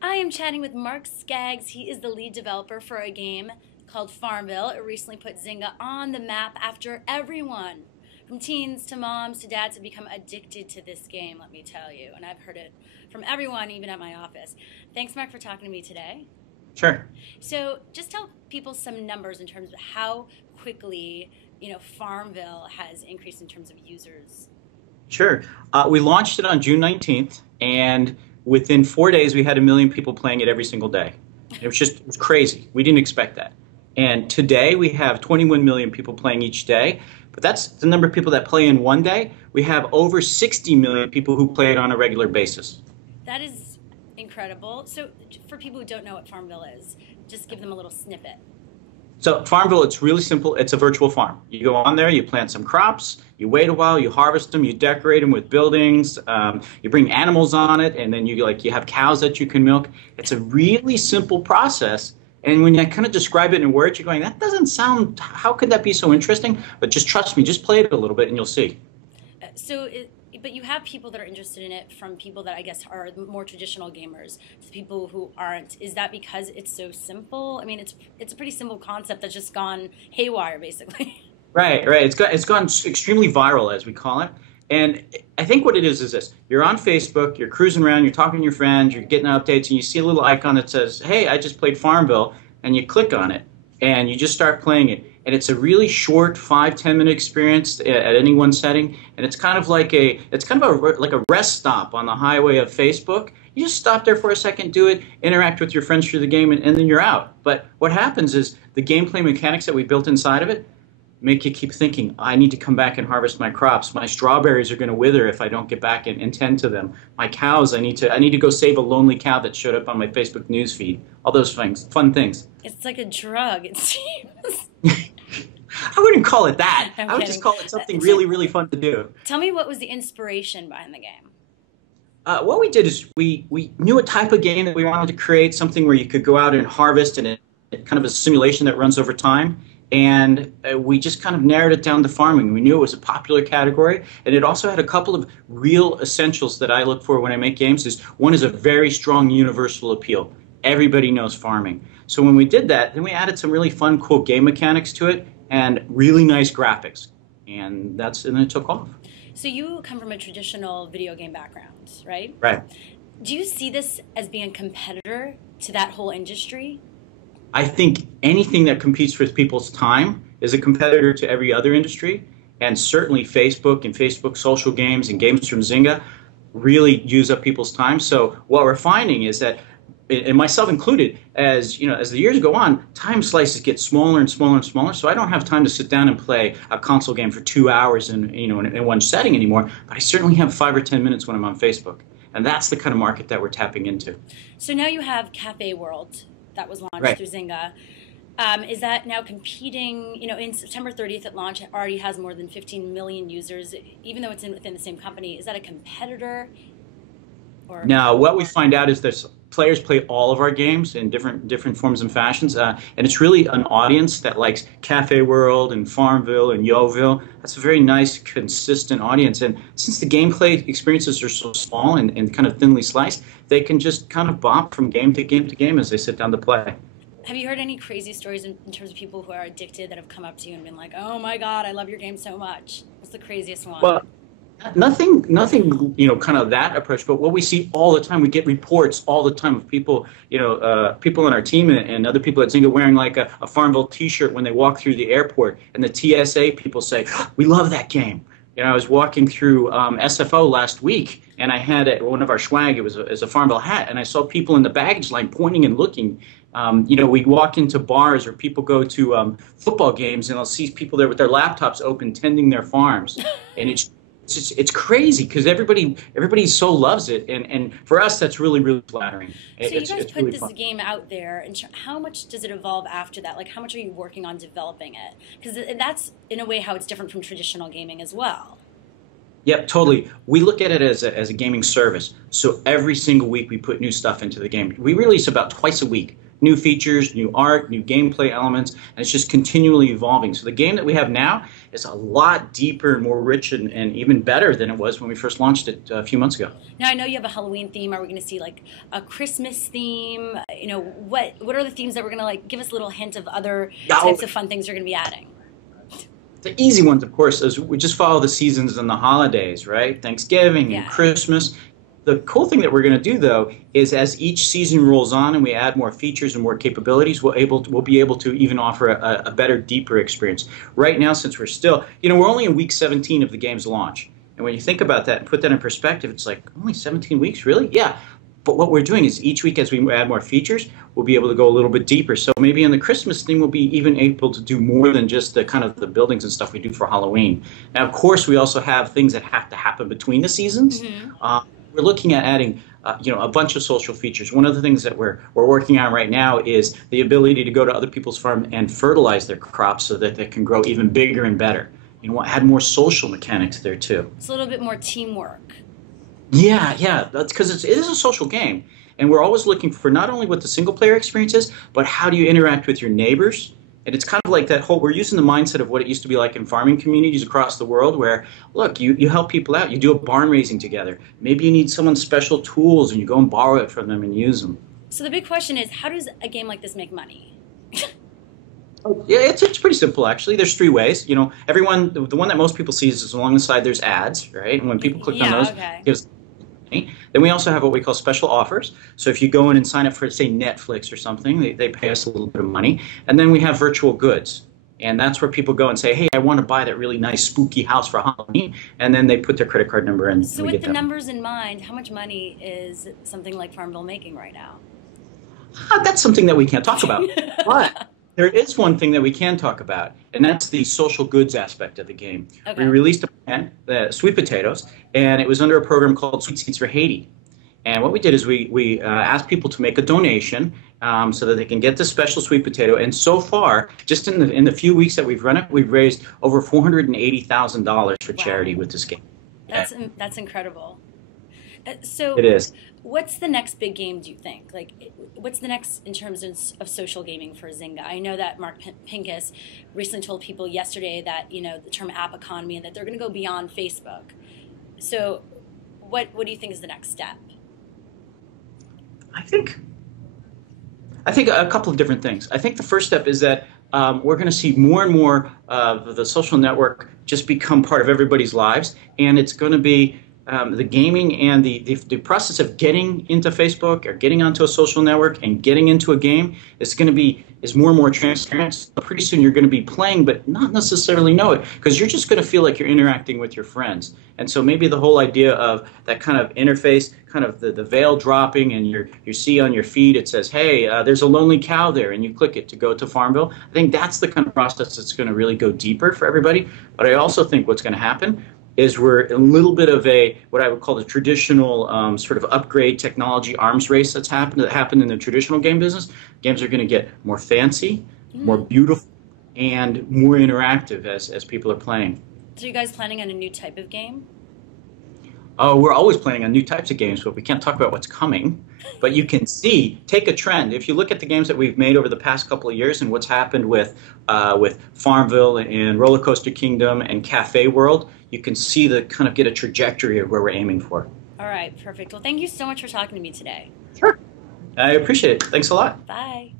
I am chatting with Mark Skaggs. He is the lead developer for a game called Farmville. It recently put Zynga on the map after everyone, from teens to moms to dads, have become addicted to this game, let me tell you. And I've heard it from everyone, even at my office. Thanks, Mark, for talking to me today. Sure. So just tell people some numbers in terms of how quickly, Farmville has increased in terms of users. Sure. We launched it on June 19th, and within 4 days, we had 1 million people playing it every single day. It was crazy. We didn't expect that. And today, we have 21 million people playing each day. But that's the number of people that play in one day. We have over 60 million people who play it on a regular basis. That is incredible. So for people who don't know what Farmville is, just give them a little snippet. So Farmville, it's really simple. It's a virtual farm. You go on there, you plant some crops, you wait a while, you harvest them, you decorate them with buildings, you bring animals on it, and then you have cows that you can milk. It's a really simple process. And when I kind of describe it in words, you're going, that doesn't sound, how could that be so interesting? But just trust me, just play it a little bit and you'll see. But you have people that are interested in it, from people that I guess are more traditional gamers to people who aren't. Is that because it's so simple? I mean, it's a pretty simple concept that's just gone haywire, basically. Right. It's gone extremely viral, as we call it. And I think what it is this. You're on Facebook, you're cruising around, you're talking to your friends, you're getting updates, and you see a little icon that says, hey, I just played Farmville, and you click on it, and you just start playing it. And it's a really short 5-10 minute experience at any one setting, and it's kind of like a rest stop on the highway of Facebook. You just stop there for a second, do it, interact with your friends through the game, and then you're out. But what happens is the gameplay mechanics that we built inside of it make you keep thinking, I need to come back and harvest my crops. My strawberries are going to wither if I don't get back and tend to them. My cows, I need to go save a lonely cow that showed up on my Facebook news feed. All those things, fun things. It's like a drug, it seems. I wouldn't call it that. I'm I would kidding. just call it something really, really fun to do. Tell me, what was the inspiration behind the game? What we did is we knew a type of game that we wanted to create, something where you could go out and harvest, and it kind of a simulation that runs over time. And we just kind of narrowed it down to farming. We knew it was a popular category, and it also had a couple of real essentials that I look for when I make games. One is a very strong universal appeal. Everybody knows farming. So when we did that, then we added some really fun, cool game mechanics to it and really nice graphics. And then it took off. So you come from a traditional video game background, right? Right. Do you see this as being a competitor to that whole industry? I think anything that competes with people's time is a competitor to every other industry, and certainly Facebook and Facebook social games and games from Zynga really use up people's time. So what we're finding is that, and myself included, as the years go on, time slices get smaller and smaller and smaller. So I don't have time to sit down and play a console game for 2 hours in one setting anymore. But I certainly have 5 or 10 minutes when I'm on Facebook, and that's the kind of market that we're tapping into. So now you have Cafe World that was launched through Zynga. Is that now competing? In September 30th at launch, it already has more than 15 million users, even though it's within the same company. Is that a competitor? No, what we find out is that players play all of our games in different forms and fashions, and it's really an audience that likes Cafe World and Farmville and Yoville. That's a very nice, consistent audience, and since the gameplay experiences are so small and kind of thinly sliced, they can just kind of bop from game to game to game as they sit down to play. Have you heard any crazy stories in terms of people who are addicted that have come up to you and been like, oh my God, I love your game so much? What's the craziest one? Well, nothing, kind of that approach. But what we see all the time, we get reports all the time of people, people on our team and other people at Zynga wearing like a Farmville T-shirt when they walk through the airport, and the TSA people say, "We love that game." I was walking through SFO last week, and I had one of our swag. It was a Farmville hat, and I saw people in the baggage line pointing and looking. We walk into bars, or people go to football games, and I'll see people there with their laptops open, tending their farms, and it's crazy because everybody so loves it, and for us that's really, really flattering. So you guys put really this fun. game out there, and how much does it evolve after that? Like, how much are you working on developing it? Because that's in a way how it's different from traditional gaming as well. Yep, totally. We look at it as a gaming service. So every single week we put new stuff into the game. We release about twice a week. new features, new art, new gameplay elements, and it's just continually evolving. So the game that we have now is a lot deeper and more rich and even better than it was when we first launched it a few months ago. Now I know you have a Halloween theme. Are we going to see like a Christmas theme? You know, what are the themes that we're going to like? Give us a little hint of other types of fun things you're going to be adding. The easy ones, of course, is we just follow the seasons and the holidays, right? Thanksgiving and Christmas. The cool thing that we're going to do, though, is as each season rolls on and we add more features and more capabilities, we'll be able to even offer a better, deeper experience. Right now, since we're still, we're only in week 17 of the game's launch. And when you think about that and put that in perspective, it's like, only 17 weeks, really? Yeah. But what we're doing is each week as we add more features, we'll be able to go a little bit deeper. So maybe in the Christmas theme, we'll be even able to do more than just the kind of the buildings and stuff we do for Halloween. Now, of course, we also have things that have to happen between the seasons. We're looking at adding a bunch of social features. One of the things that we're working on right now is the ability to go to other people's farm and fertilize their crops so that they can grow even bigger and better. Add more social mechanics there too. It's a little bit more teamwork. Yeah, that's because it is a social game, and we're always looking for not only what the single-player experience is, but how do you interact with your neighbors. And it's kind of like that whole, we're using the mindset of what it used to be like in farming communities across the world where, look, you help people out. You do a barn raising together. Maybe you need someone's special tools, and you go and borrow it from them and use them. So the big question is, how does a game like this make money? Yeah, it's pretty simple, actually. There's three ways. The one that most people see is along the side there's ads, right? And when people click on those, it gives money. Then we also have what we call special offers. So if you go in and sign up for, say, Netflix or something, they pay us a little bit of money. And then we have virtual goods. And that's where people go and say, hey, I want to buy that really nice spooky house for Halloween. And then they put their credit card number in. So with the numbers in mind, how much money is something like Farmville making right now? That's something that we can't talk about. But there is one thing that we can talk about, and that's the social goods aspect of the game. Okay. We released a plan, sweet potatoes, and it was under a program called Sweet Seeds for Haiti. And what we did is we asked people to make a donation so that they can get this special sweet potato. And so far, just in the few weeks that we've run it, we've raised over $480,000 for charity with this game. That's incredible. So it is. What's the next big game, do you think? Like, what's the next in terms of social gaming for Zynga? I know that Mark Pincus recently told people yesterday that, the term app economy and that they're going to go beyond Facebook. So what do you think is the next step? I think a couple of different things. I think the first step is that we're going to see more and more of the social network just become part of everybody's lives, and it's going to be the gaming and the process of getting into Facebook or getting onto a social network and getting into a game is more and more transparent. So pretty soon you're going to be playing but not necessarily know it because you're just going to feel like you're interacting with your friends. And so maybe the whole idea of that kind of interface, kind of the veil dropping, and you see on your feed it says, hey, there's a lonely cow there, and you click it to go to Farmville. I think that's the kind of process that's going to really go deeper for everybody. But I also think what's going to happen is we're a little bit of what I would call the traditional sort of upgrade technology arms race that happened in the traditional game business. Games are going to get more fancy, more beautiful, and more interactive as people are playing. So you guys planning on a new type of game? We're always planning on new types of games, but we can't talk about what's coming. But you can take a trend. If you look at the games that we've made over the past couple of years and what's happened with Farmville and Roller Coaster Kingdom and Cafe World, you can see get a trajectory of where we're aiming for. All right, perfect. Well, thank you so much for talking to me today. Sure. I appreciate it. Thanks a lot. Bye.